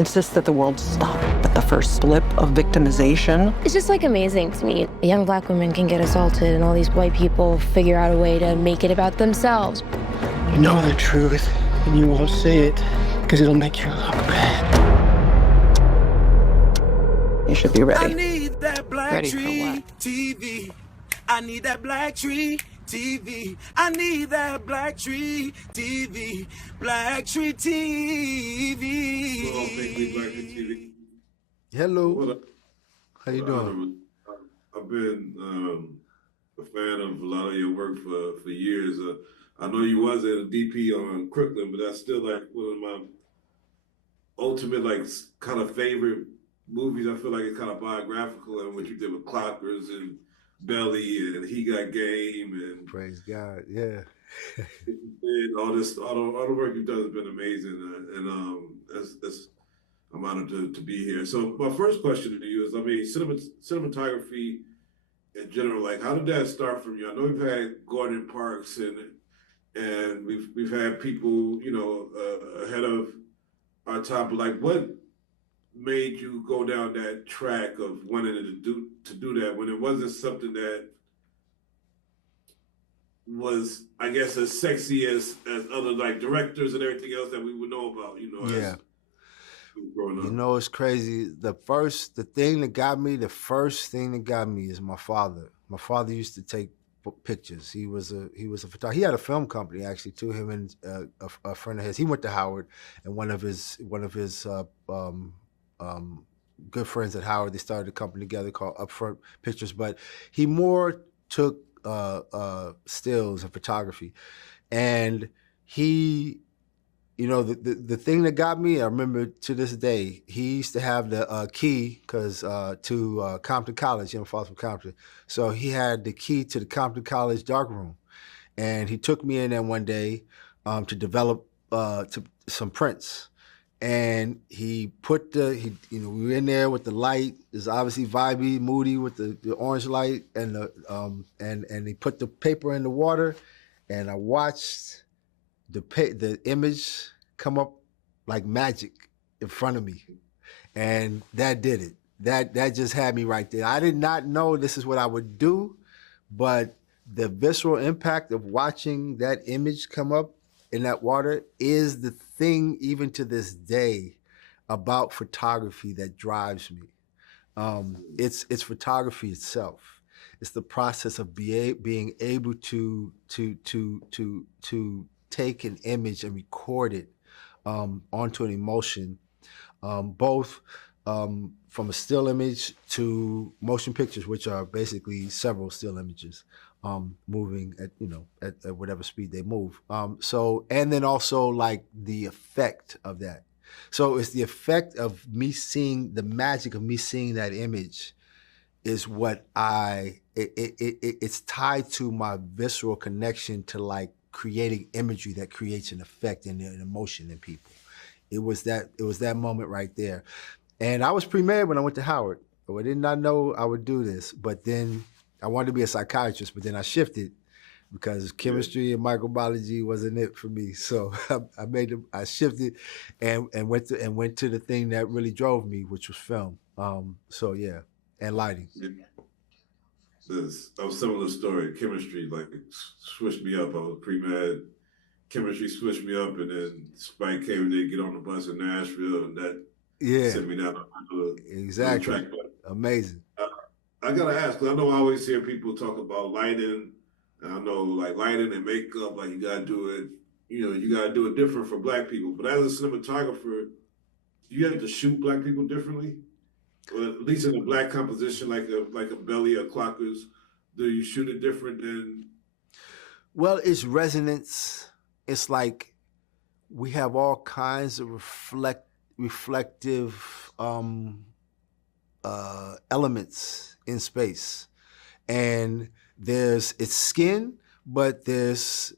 insists that the world stop at the first blip of victimization. It's just like amazing to me. Young black women can get assaulted and all these white people figure out a way to make it about themselves. You know the truth and you won't say it because it'll make you look bad. You should be ready. I need that Ready for BlackTree what? TV. I need that BlackTree TV. I need that BlackTree TV. BlackTree TV. Well, thank you, BlackTree TV. Hello. What up? How you doing? I've been a fan of a lot of your work for years. I know you was at a DP on Crooklyn, but that's still like one of my ultimate kind of favorite movies. I feel like it's kind of biographical, and what you did with Clockers and Belly and He Got Game and Praise God, yeah. and all the work you've done has been amazing, and I'm honored to be here. So my first question to you is, I mean, cinematography in general, like how did that start from you? I know we've had Gordon Parks and we've had people, you know, ahead of our time, but like what made you go down that track of wanting to do that when it wasn't something that was, I guess, as sexy as other like directors and everything else that we would know about, you know? Yeah. Growing up. You know, it's crazy. The first thing that got me is my father. My father used to take pictures. He was a photographer. He had a film company actually too. Him and a friend of his. He went to Howard, and one of his good friends at Howard. They started a company together called Upfront Pictures. But he more took stills and photography, and he. You know, the thing that got me, I remember to this day, he used to have the key to Compton College, you know, Falls from Compton. So he had the key to the Compton College darkroom. And he took me in there one day to develop some prints. And he put we were in there with the light. It's obviously vibey, moody with the orange light, and and he put the paper in the water, and I watched the image come up like magic in front of me, and that did it. That just had me right there. I did not know this is what I would do, but the visceral impact of watching that image come up in that water is the thing, even to this day, about photography that drives me. It's photography itself. It's the process of being able to take an image and record it onto an emotion, both from a still image to motion pictures, which are basically several still images moving at whatever speed they move. And then also like the effect of that. So it's the effect of me seeing the magic of me seeing that image is what it's tied to my visceral connection to like creating imagery that creates an effect and an emotion in people. It was that moment right there. And I was pre-med when I went to Howard. I did not know I would do this, but then I wanted to be a psychiatrist, but then I shifted because chemistry and microbiology wasn't it for me. So I shifted and went to the thing that really drove me, which was film. So yeah, and lighting. Yeah. A similar story. Chemistry like switched me up. I was pre-med. Chemistry switched me up, and then Spike came and they get on the bus in Nashville, and that sent me down exactly track. Amazing. I gotta ask, because I know I always hear people talk about lighting, and I know like lighting and makeup, like you gotta do it. You gotta do it different for Black people. But as a cinematographer, do you have to shoot Black people differently? Or at least in a Black composition, like a Belly or Clockers, do you shoot it different than? Well, it's resonance. It's like we have all kinds of reflective elements in space, and it's skin, but there's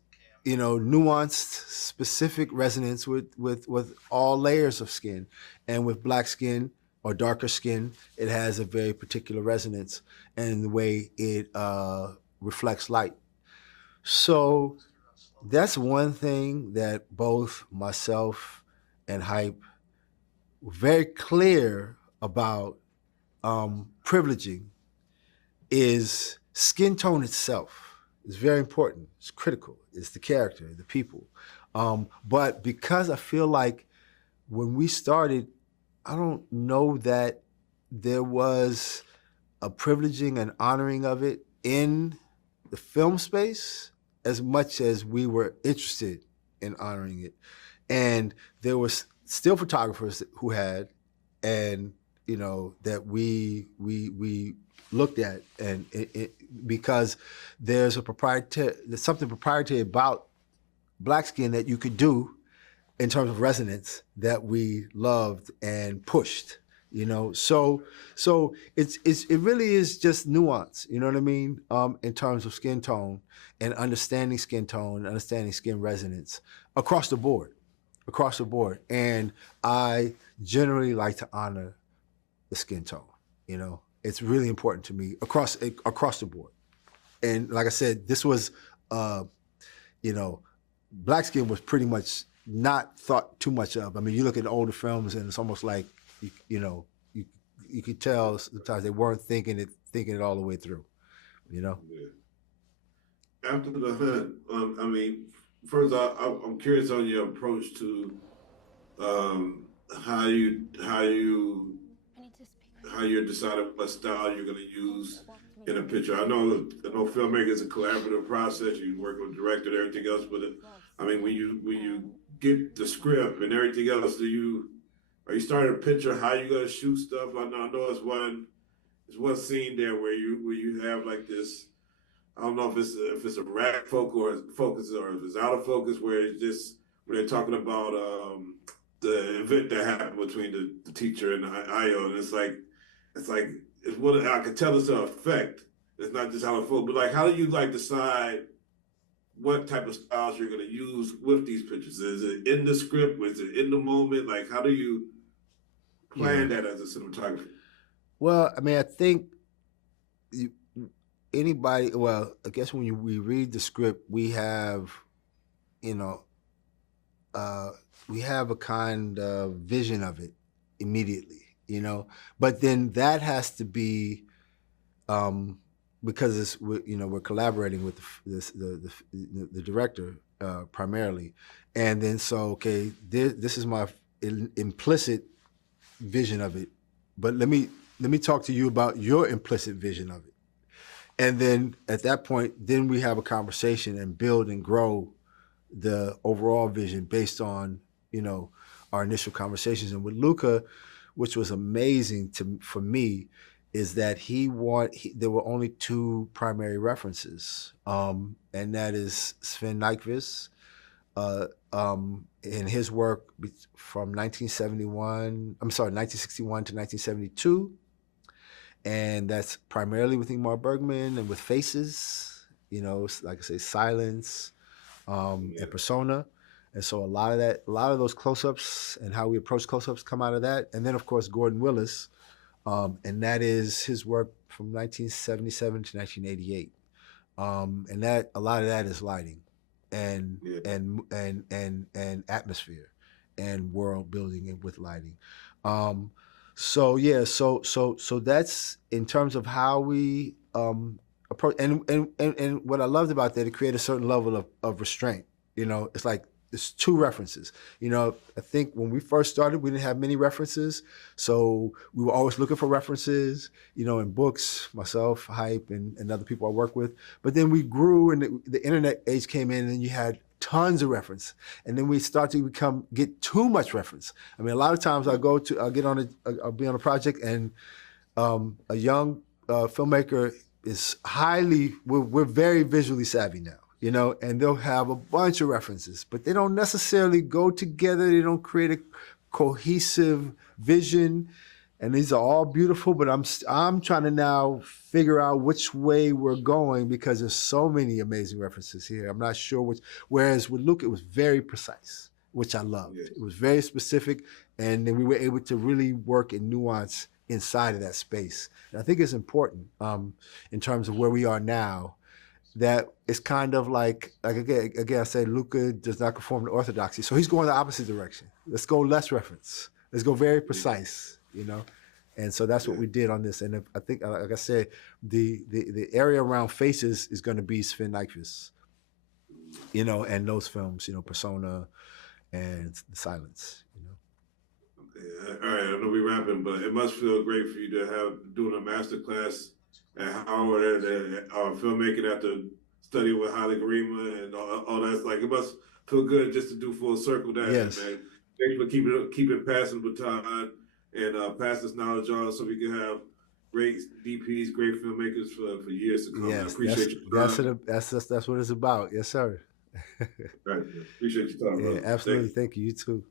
nuanced, specific resonance with all layers of skin, and with Black skin or darker skin, it has a very particular resonance in the way it reflects light. So that's one thing that both myself and Hype very clear about privileging is skin tone itself. It's very important. It's critical. It's the character, the people. But because I feel like when we started, I don't know that there was a privileging and honoring of it in the film space as much as we were interested in honoring it. And there was still photographers who had, and you know, that we looked at, and because there's something proprietary about black skin that you could do in terms of resonance that we loved and pushed, you know. So it really is just nuance, you know what I mean, in terms of skin tone and understanding skin tone, understanding skin resonance across the board. And I generally like to honor the skin tone, you know. It's really important to me across the board. And like I said, this was, you know, black skin was pretty much not thought too much of. I mean, you look at older films and it's almost like, you could tell sometimes they weren't thinking it all the way through, you know? Yeah. After the hunt, I mean, first I'm curious on your approach to how you're deciding what style you're going to use in a picture. I know filmmaking is a collaborative process. You work with the director and everything else, but I mean, when you get the script and everything else, are you starting to picture how you're going to shoot stuff? I know it's one scene there where you have like this. I don't know if it's a rack focus or if it's out of focus, where it's just when they're talking about the event that happened between the teacher and the IO, and it's what I can tell it's an effect. It's not just out of focus, but like, how do you like decide what type of styles you're going to use with these pictures? Is it in the script? Is it in the moment? Like, how do you plan that as a cinematographer? Well, I mean, I think I guess when we read the script, we have, you know, we have a kind of vision of it immediately, you know, but then that has to be, because we're collaborating with the director primarily, and then this is my implicit vision of it, but let me talk to you about your implicit vision of it, and then at that point, then we have a conversation and build and grow the overall vision based on, you know, our initial conversations. And with Luca, which was amazing for me, is that there were only two primary references, and that is Sven Nykvist in his work from 1961 to 1972, and that's primarily with Ingmar Bergman and with faces, you know, like I say, silence, and persona. And so a lot of those close-ups and how we approach close-ups come out of that. And then of course Bergman Willis, and that is his work from 1977 to 1988. And that a lot of that is lighting and atmosphere and world building with lighting. So that's in terms of how we approach, and what I loved about that, it created a certain level of restraint. You know, it's like it's two references. You know, I think when we first started, we didn't have many references, so we were always looking for references, you know, in books, myself, Hype, and other people I work with. But then we grew, and the internet age came in, and you had tons of reference, and then we start to get too much reference. I mean, a lot of times I'll be on a project, and a young filmmaker is we're very visually savvy now, you know, and they'll have a bunch of references, but they don't necessarily go together. They don't create a cohesive vision, and these are all beautiful, but I'm trying to now figure out which way we're going because there's so many amazing references here. I'm not sure which, whereas with Luke, it was very precise, which I loved. Yes. It was very specific, and then we were able to really work in nuance inside of that space. And I think it's important in terms of where we are now, that it's kind of like again I said, Luca does not conform to orthodoxy, so he's going the opposite direction. Let's go less reference. Let's go very precise, you know. And so that's what we did on this. And I think, like I said, the area around faces is going to be Sven Nykvist, you know, and those films, you know, Persona and The Silence, you know. Yeah, all right, I know we're rapping, but it must feel great for you to have doing a master class at Howard and filmmaking after studying with Holly Garima and all that. It's like, it must feel good just to do full circle that, Yes. man. Thank you for keeping passing the baton and pass this knowledge on so we can have great DPs, great filmmakers for years to come. Yes, I appreciate you. that's what it's about. Yes, sir. Right. Appreciate your time, Yeah, brother. absolutely. Thank you. You too.